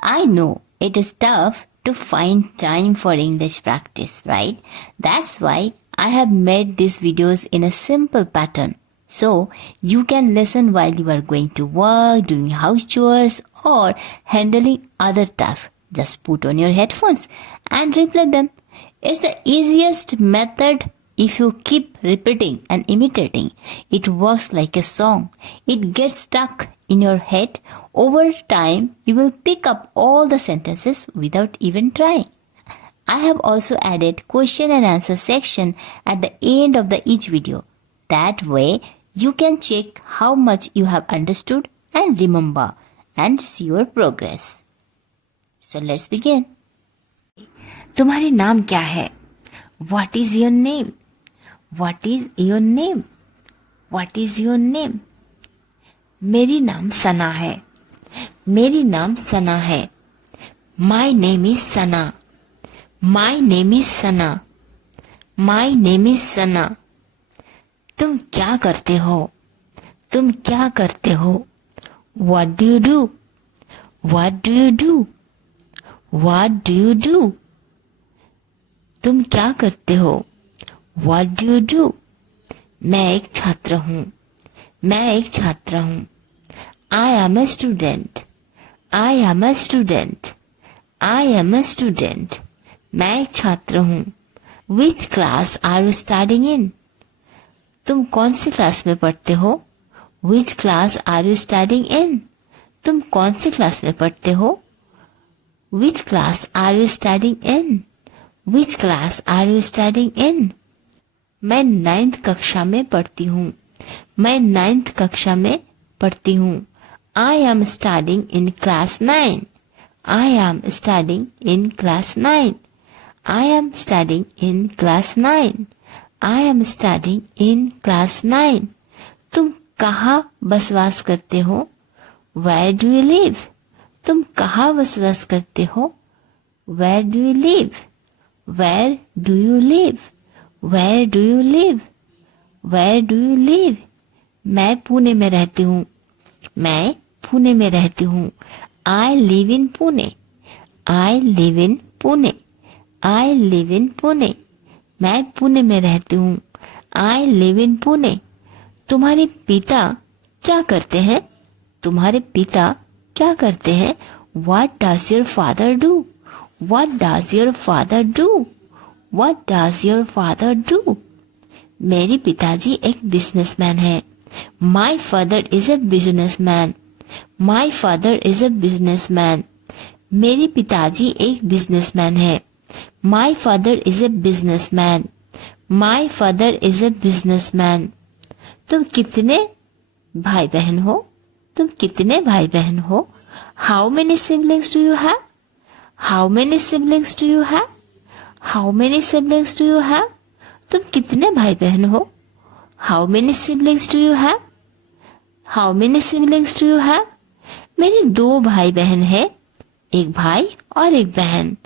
I know it is tough to find time for English practice, right? That's why I have made these videos in a simple pattern. So you can listen while you are going to work, doing house chores, or handling other tasks. Just put on your headphones and replay them. It's the easiest method if you keep repeating and imitating. It works like a song. It gets stuck in your head. Over time, you will pick up all the sentences without even trying. I have also added question and answer section at the end of each video. That way, you can check how much you have understood and remember and see your progress. So let's begin. तुम्हारे नाम क्या है? What is your name? What is your name? What is your name? मेरी नाम सना है. मेरी नाम सना है. My name is Sana. My name is Sana. My name is Sana. तुम क्या करते हो? तुम क्या करते हो? What do you do? What do you do? What do you do? तुम क्या करते हो? What do you do? मैं एक छात्र हूँ. मैं एक छात्र हूँ. I am a student. I am a student. I am a student. मैं एक छात्र हूँ. Which class are you studying in? तुम कौन सी क्लास में पढ़ते हो? Which class are you studying in? तुम कौन सी क्लास में पढ़ते हो? Which class are you studying in? Which class are you studying in? मैं 9th कक्षा में पढ़ती हूँ. मैं 9th कक्षा में पढ़ती हूँ. I am studying in class 9. I am studying in class 9. I am studying in class 9. I am studying in class 9. तुम कहाँ बसवास करते हो? Where do you live? तुम कहाँ बसवास करते हो? Where do you live? Where do you live? Where do you live? Where do you live? मैं पुणे में रहती हूँ. मैं पुणे में रहती हूँ. I live in Pune. I live in Pune. I live in Pune. मैं पुणे में रहती हूँ. I live in Pune. तुम्हारे पिता क्या करते हैं? तुम्हारे पिता क्या करते हैं? What does your father do? What does your father do? What does your father do? मेरे पिताजी एक बिजनेसमैन है. My father is a businessman. My father is a businessman. मेरे पिताजी एक बिजनेसमैन है. My father is a businessman. My father is a businessman. तुम कितने भाई बहन हो? तुम कितने भाई बहन हो? How many siblings do you have? How many siblings do you have? How many siblings do you have? तुम कितने भाई बहन हो? How many siblings do you have? How many siblings do you have? मेरे 2 भाई बहन हैं. एक भाई और एक बहन.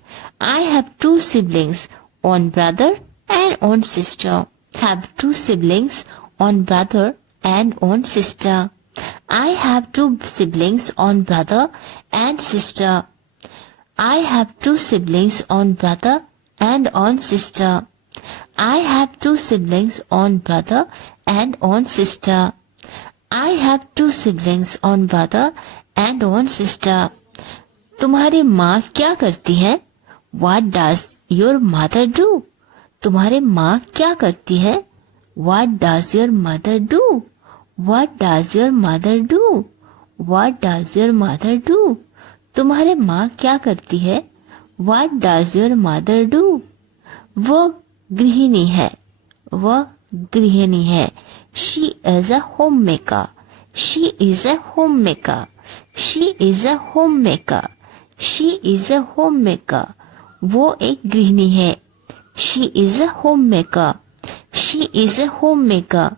I have 2 siblings, one brother and one sister. Have 2 siblings, one brother and one sister. I have 2 siblings, one brother and sister. I have 2 siblings, one brother and one sister. I have 2 siblings, one brother and one sister. I have 2 siblings, one brother and one sister. तुम्हारी माँ क्या करती है? What does your mother do? तुम्हारे माँ क्या करती है? What does your mother do? What does your mother do? What does your mother do? तुम्हारे माँ क्या करती है? What does your mother do? वो गृहिणी है. वह गृहिणी है. She is a homemaker. She is a homemaker. She is a homemaker. She is a homemaker. वो एक गृहिणी है. She is a homemaker. She is a homemaker.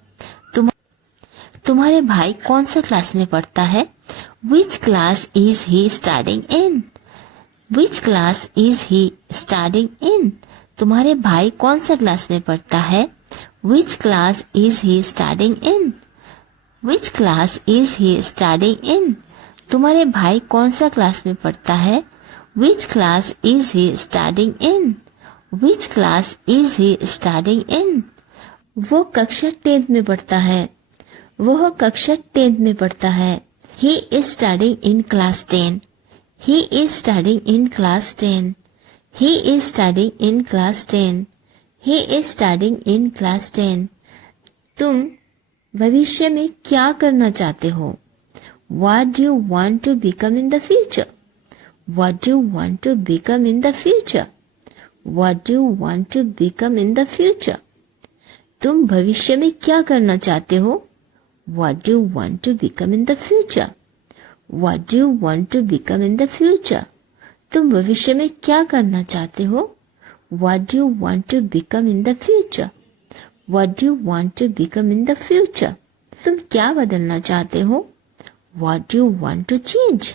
तुम्हारे भाई कौन सा क्लास में पढ़ता है? Which class is he studying in? Which class is he studying in? तुम्हारे भाई कौन सा क्लास में पढ़ता है? Which class is he studying in? Which class is he studying in? तुम्हारे भाई कौन सा क्लास में पढ़ता है? Which class is he studying in? Which class is he studying in? वो कक्षा 10th में पढ़ता है। वह कक्षा 10th में पढ़ता है। He is studying in class 10. He is studying in class 10. He is studying in class 10. He is studying in class 10. तुम भविष्य में क्या करना चाहते हो? What do you want to become in the future? What do you want to become in the future? What do you want to become in the future? तुम भविष्य में क्या करना चाहते हो? What do you want to become in the future? What do you want to become in the future? तुम भविष्य में क्या करना चाहते हो? What do you want to become in the future? What do you want to become in the future? तुम क्या बदलना चाहते हो? What do you want to change?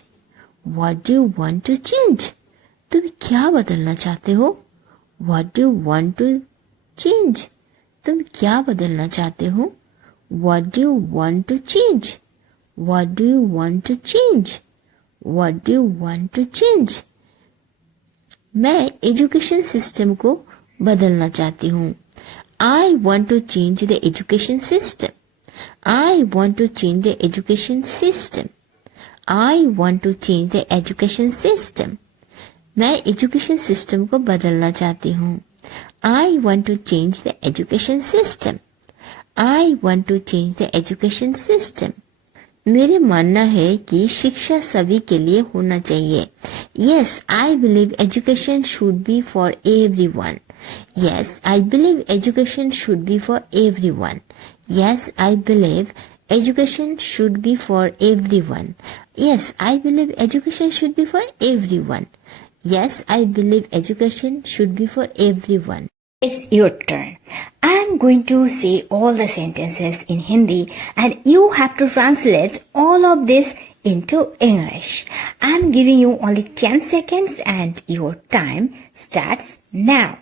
What do you want to change? तुम क्या बदलना चाहते हो? What do you want to change? तुम क्या बदलना चाहते हो? What do you want to change? What do you want to change? What do you want to change? मैं एजुकेशन सिस्टम को बदलना चाहती हूँ। I want to change the education system. I want to change the education system. I want to change the education system. मैं education system को बदलना चाहती हूँ। I want to change the education system. I want to change the education system. मेरे मानना है कि शिक्षा सभी के लिए होना चाहिए। Yes, I believe education should be for everyone. Yes, I believe education should be for everyone. Yes, I believe education should be for everyone. Yes, I believe education should be for everyone. Yes, I believe education should be for everyone. It's your turn. I'm going to say all the sentences in Hindi and you have to translate all of this into English. I'm giving you only 10 seconds and your time starts now.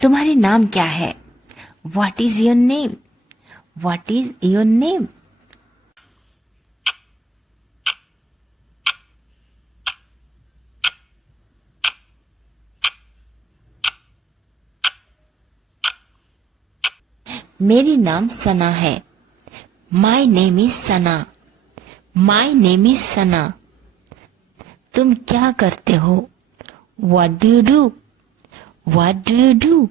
तुम्हारे नाम क्या है? What is your name? What is your name? मेरी नाम सना है। My name is Sana. My name is सना। तुम क्या करते हो? What do you do? What do you do?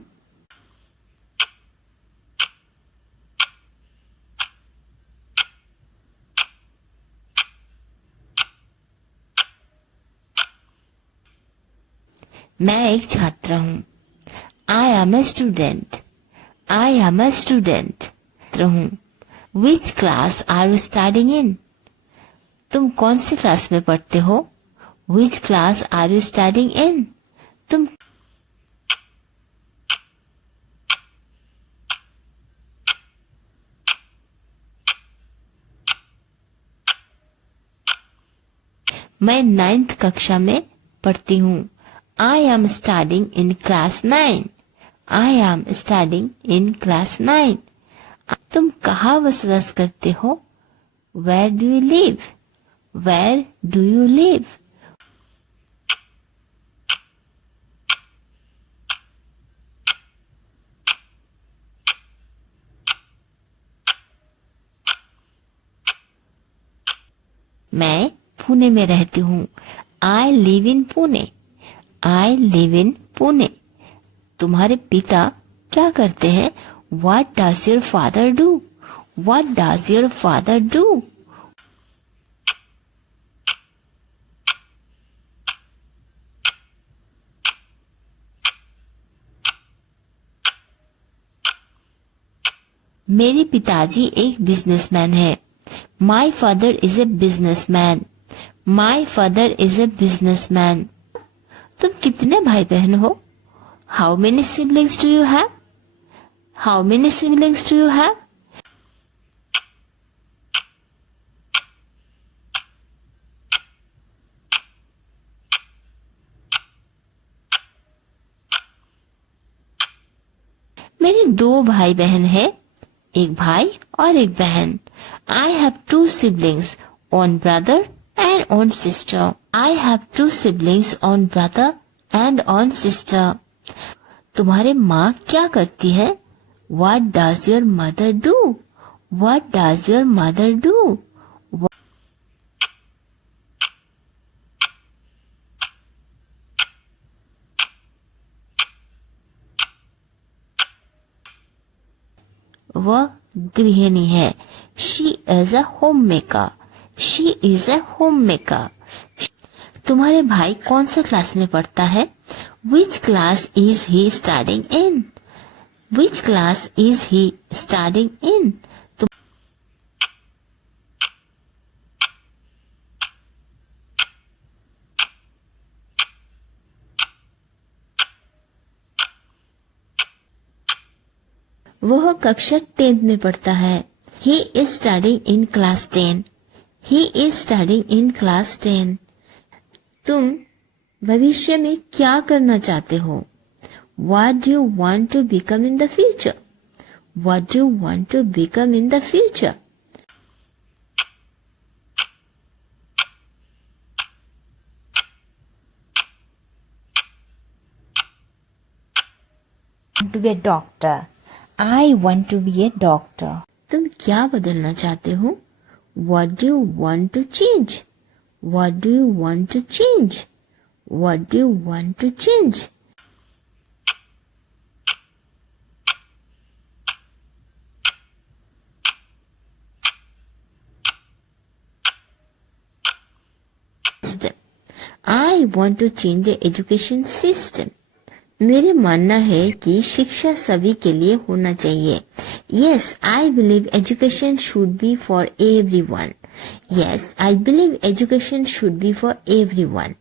मैं एक छात्र हूँ। I am a student. I am a student. Which class are you studying in? तुम कौन सी क्लास में पढ़ते हो? Which class are you studying in? तुम मैं 9th कक्षा में पढ़ती हूँ। I am studying in class 9. I am studying in class 9. तुम कहाँ वसवास करते हो? Where do you live? Where do you live? मैं पुणे में रहती हूँ। I live in Pune. I live in Pune. तुम्हारे पिता क्या करते हैं? What does your father do? What does your father do? मेरे पिताजी एक बिजनेसमैन है। My father is a businessman. My father is a businessman. तुम कितने भाई बहन हो? How many siblings do you have? How many siblings do you have? मेरे 2 भाई बहन हैं, एक भाई और एक बहन। I have 2 siblings, one brother and own sister. I have 2 siblings on brother and on sister. तुम्हारे माँ क्या करती है? What does your mother do? What does your mother do? वह गृहिणी है. She is a homemaker. She is a homemaker. तुम्हारे भाई कौन से क्लास में पढ़ता है? Which class is he studying in? Which class is he studying in? वह कक्षा 10th में पढ़ता है. He is studying in class 10. He is studying in class 10. तुम भविष्य में क्या करना चाहते हो? What do you want to become in the future? What do you want to become in the future? To be a doctor. I want to be a doctor. तुम क्या बदलना चाहते हो? What do you want to change? What do you want to change? What do you want to change? I want to change the education system. मेरे मानना है कि शिक्षा सभी के लिए होना चाहिए. Yes, I believe education should be for everyone. Yes, I believe education should be for everyone.